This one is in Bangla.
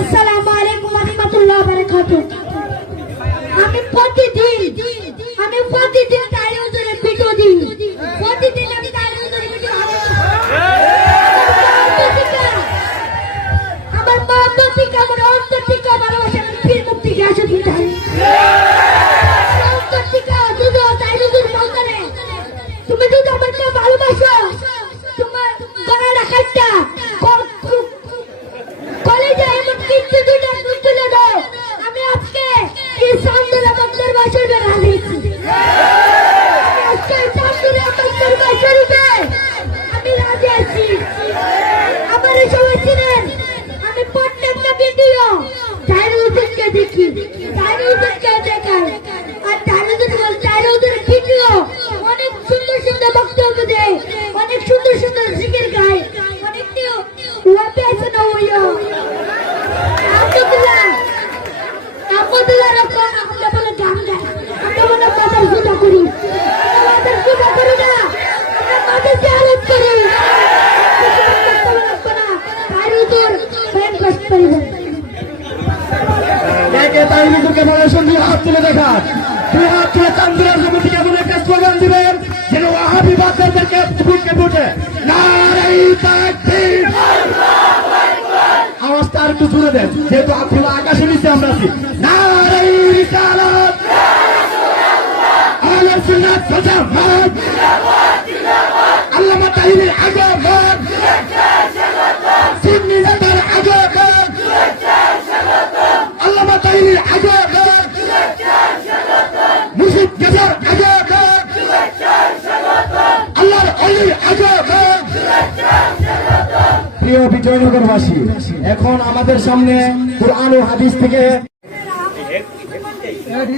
আসসালামু আলাইকুম ওয়া রাহমাতুল্লাহি ওয়া বারাকাতুহু। আমি প্রতিদিন তাই হুজুরের ভিডিও দিই। প্রতিদিন আমি তাই হুজুরের ভিডিও আমার মা প্রতিকা আমার অন্তর থেকে ভালোবাসা আমি ফির মুক্তি গ্যাসে দিতে হয়। অন্তর থেকে দুধ তাই হুজুর বলতে তুমি যদি আমাকে ভালোবাসো তোমার গলায় রাখাটা কলেজে এমন কিছু দুটো তুলে দাও আমি আজকে এই সান্দুরা বন্দর বাসর বেড়া দিয়েছি। আজকে সান্দুরা বন্দর বাসর আমি রাজি আছি। আমার সবাই ছিলেন আমি প্রত্যেকটা ভিডিও তাইরুদ্দিনকে দেখি, তাইরুদ্দিনকে দেখাই আর তাইরুদ্দিনের ভিডিও অনেক সুন্দর সুন্দর বক্তব্য দেয়, অনেক সুন্দর সুন্দর জিকির গায়, অনেক ওয়াপে আছে না ওইও আলহামদুলিল্লাহ রকম আমরা বলে গান গাই, আমরা বলে মাদার পূজা করি, মাদার পূজা করি না আমরা মাদার জিয়ারত করি। তাইরুদ্দিন প্রেম কষ্ট করিবেন একে তাইরুদ্দিনকে মানুষের দুই হাত তুলে দেখা, দুই হাত তুলে চান্দুরার জমিতে এমন একটা স্লোগান দিবেন যেন ওয়াহাবি বাদশাদেরকে বুকে বুঝে নারাই তাকবীর। আওয়াজটা আর একটু জুড়ে দেন, যেহেতু খোলা আকাশে নিচে আমরা আছি। নারাই রিসালাত আহলে সুন্নাত ওয়াল জামাত আল্লামা তাহিরের আগমন সুন্নি নেতার আগমন আল্লামা তাহিরের আগমন মুর্শিদ গাজার আগমন আল্লাহর অলির আগমন। প্রিয় বিজয়নগরবাসী, এখন আমাদের সামনে কুরআন ও হাদিস থেকে আমি